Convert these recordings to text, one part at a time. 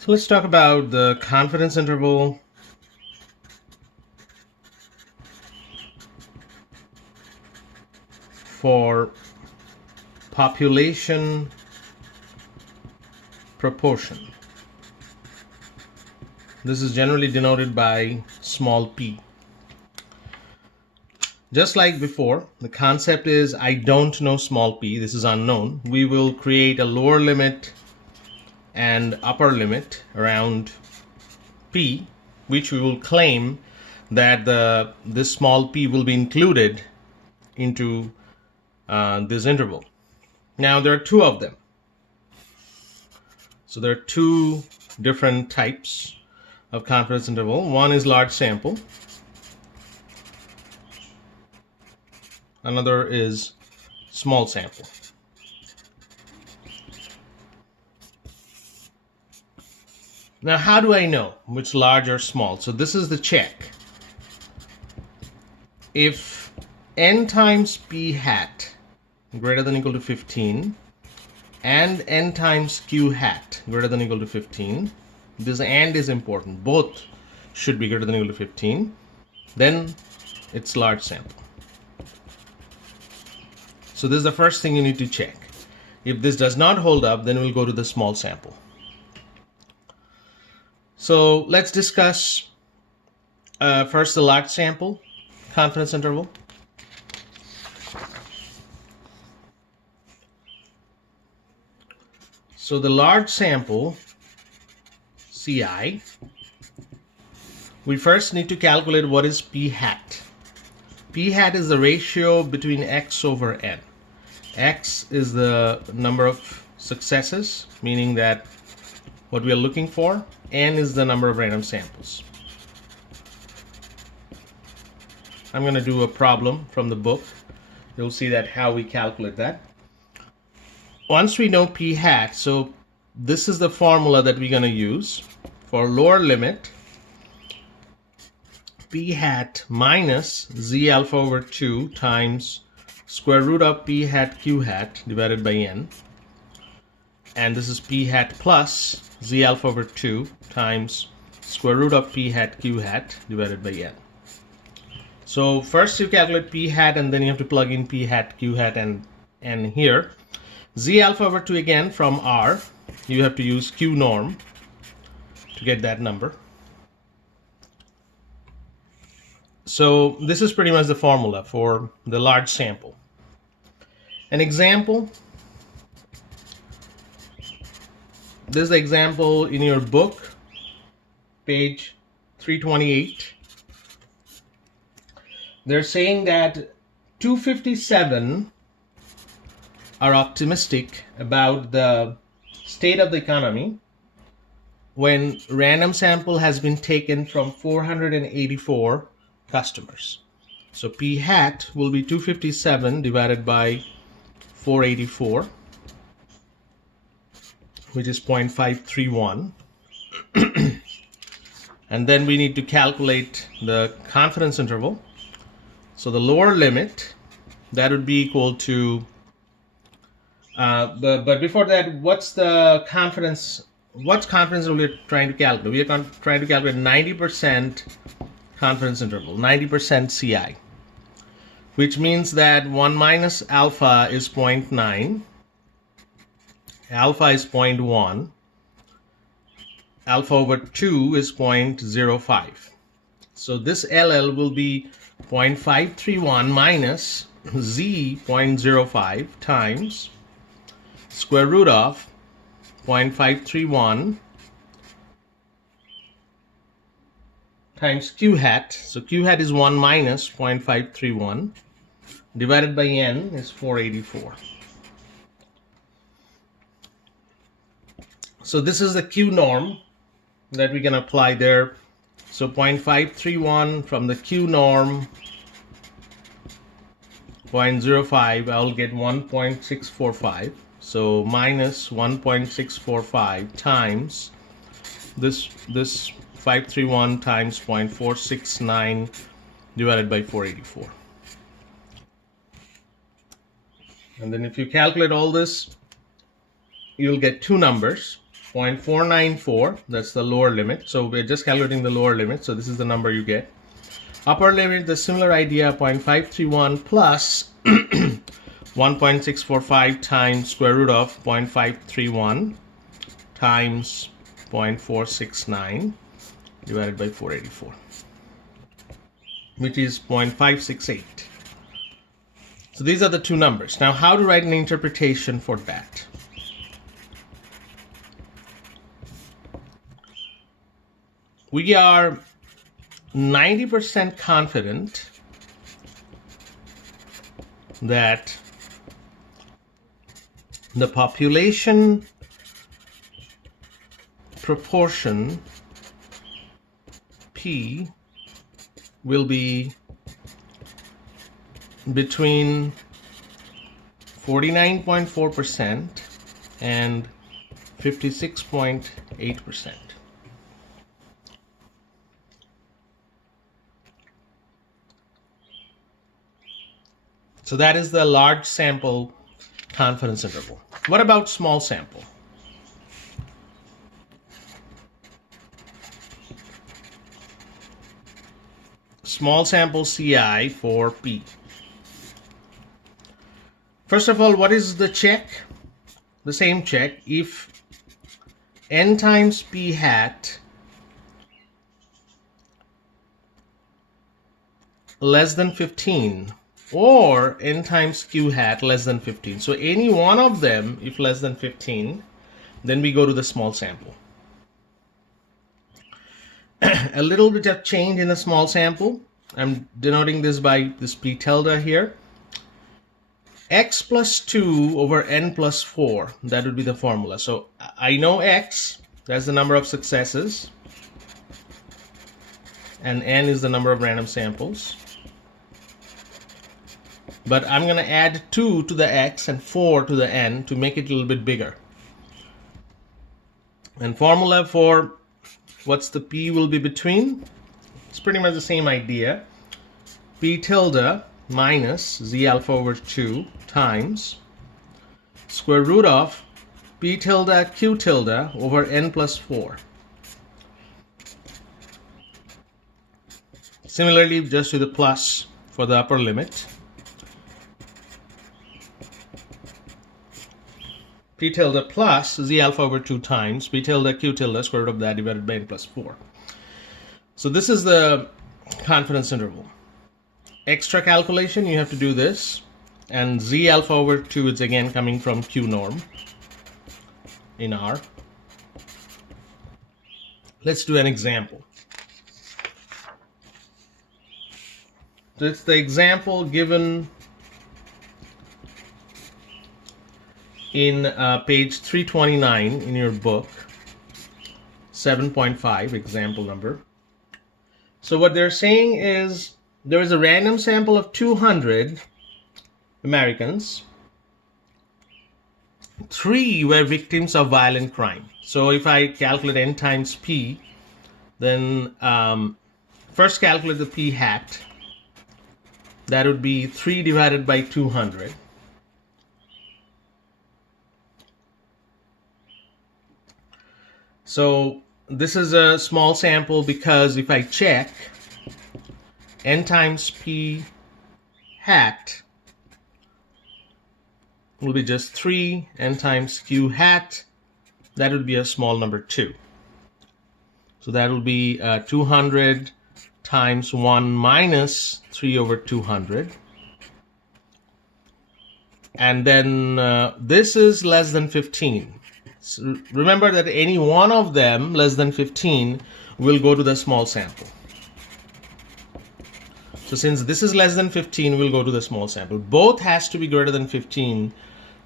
So let's talk about the confidence interval for population proportion. This is generally denoted by small p. Just like before, the concept is I don't know small p, this is unknown. We will create a lower limit and upper limit around p, which we will claim that this small p will be included into this interval. Now there are two of them. So there are two different types of confidence interval. One is large sample. Another is small sample. Now, how do I know which large or small? So this is the check. If n times p hat greater than or equal to 15 and n times q hat greater than or equal to 15, this and is important. Both should be greater than or equal to 15. Then it's large sample. So this is the first thing you need to check. If this does not hold up, then we'll go to the small sample. So let's discuss first the large sample confidence interval. So the large sample, CI, we first need to calculate what is p hat. P hat is the ratio between x over n. X is the number of successes, meaning that what we are looking for. N is the number of random samples. I'm going to do a problem from the book. You'll see that how we calculate that. Once we know p hat, so this is the formula that we're going to use for lower limit. P hat minus z alpha over 2 times square root of p hat q hat divided by n. And this is p hat plus z alpha over 2 times square root of p hat q hat divided by n. So first you calculate p hat and then you have to plug in p hat, q hat and n here. Z alpha over 2 again from R, you have to use q norm to get that number. So this is pretty much the formula for the large sample. An example, this is the example in your book, page 328. They're saying that 257 are optimistic about the state of the economy when random sample has been taken from 484 customers. So p hat will be 257 divided by 484, which is 0.531. And then we need to calculate the confidence interval. So the lower limit, that would be equal to, but before that, what's confidence are we trying to calculate? We are trying to calculate 90% confidence interval, 90% CI, which means that 1 minus alpha is 0.9, alpha is 0.1, alpha over 2 is 0.05. So this LL will be 0.531 minus Z 0.05 times square root of 0.531 times q hat. So q hat is 1 minus 0.531 divided by n is 484. So this is the q norm that we can apply there. So 0.531 from the q norm, 0.05, I'll get 1.645. So minus 1.645 times this 531 times 0.469 divided by 484. And then if you calculate all this, you'll get two numbers. 0.494, that's the lower limit. So we're just calculating the lower limit. So this is the number you get. Upper limit, the similar idea, 0.531 plus 1.645 times square root of 0.531 times 0.469 divided by 484, which is 0.568. So these are the two numbers. Now, how to write an interpretation for that? We are 90% confident that the population proportion P will be between 49.4% and 56.8%. So that is the large sample confidence interval. What about small sample? Small sample CI for P. First of all, what is the check? The same check. If n times P hat less than 15 or n times Q hat less than 15. So any one of them, if less than 15, then we go to the small sample. A little bit of change in the small sample. I'm denoting this by this P tilde here. X plus 2 over n plus 4, that would be the formula. So I know X, that's the number of successes, and n is the number of random samples. But I'm going to add 2 to the X and 4 to the n to make it a little bit bigger. And formula for what's the P will be between? It's pretty much the same idea. P tilde minus Z alpha over 2 times square root of P tilde Q tilde over n plus 4. Similarly, just to the plus for the upper limit. P tilde plus Z alpha over 2 times P tilde Q tilde square root of that divided by n plus 4. So this is the confidence interval. Extra calculation, you have to do this. And Z alpha over 2 is again coming from Q norm in R. Let's do an example. So it's the example given in page 329 in your book, 7.5, example number. So what they're saying is there is a random sample of 200 Americans. 3 were victims of violent crime. So if I calculate n times P, then first calculate the P hat. That would be 3 divided by 200. So this is a small sample because if I check n times P hat will be just 3, n times Q hat, that would be a small number 2. So that will be 200 times 1 minus 3 over 200. And then this is less than 15. So remember that any one of them less than 15 will go to the small sample. So since this is less than 15, we'll go to the small sample. Both has to be greater than 15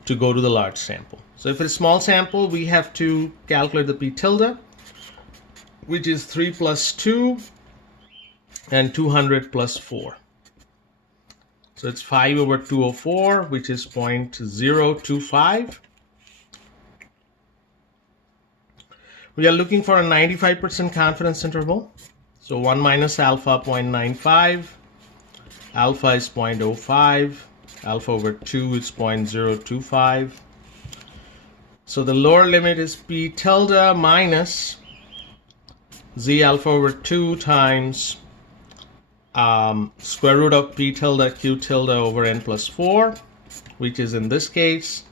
to go to the large sample. So if it's small sample, we have to calculate the P tilde, which is 3 plus 2 and 200 plus 4. So it's 5 over 204, which is 0.025. We are looking for a 95% confidence interval. So 1 minus alpha, 0.95. Alpha is 0.05. Alpha over 2 is 0.025. So the lower limit is p tilde minus z alpha over 2 times square root of p tilde q tilde over n plus 4, which is in this case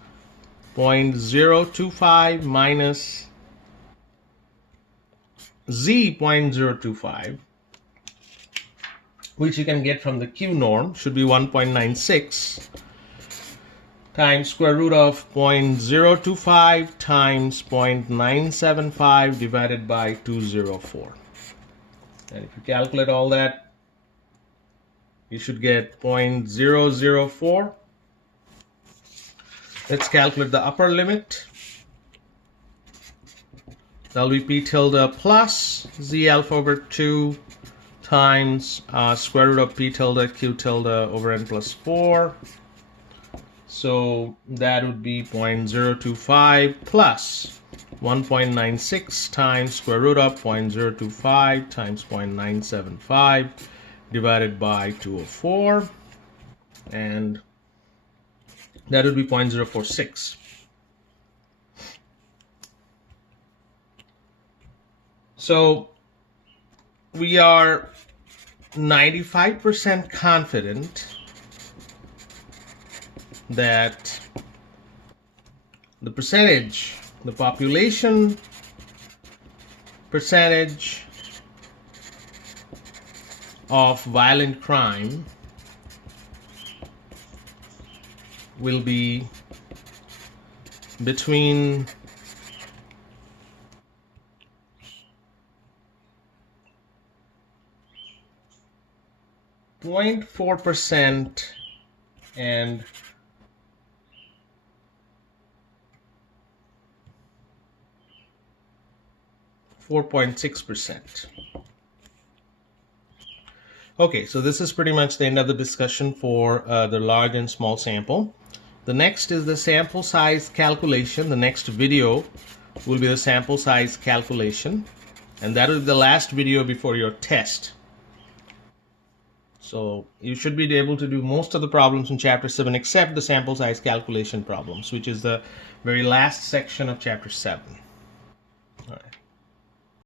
0.025 minus z 0.025, which you can get from the Q norm, should be 1.96 times square root of 0.025 times 0.975 divided by 204. And if you calculate all that, you should get 0.004. Let's calculate the upper limit. That'll be p tilde plus z alpha over 2 times square root of p tilde q tilde over n plus 4. So that would be 0.025 plus 1.96 times square root of 0.025 times 0.975 divided by 204, and that would be 0.046. So we are 95% confident that the percentage, the population percentage of violent crime will be between 0.4% and 4.6%. Okay, so this is pretty much the end of the discussion for the large and small sample. The next is the sample size calculation. The next video will be the sample size calculation, and that is the last video before your test. So you should be able to do most of the problems in Chapter 7 except the sample size calculation problems, which is the very last section of Chapter 7.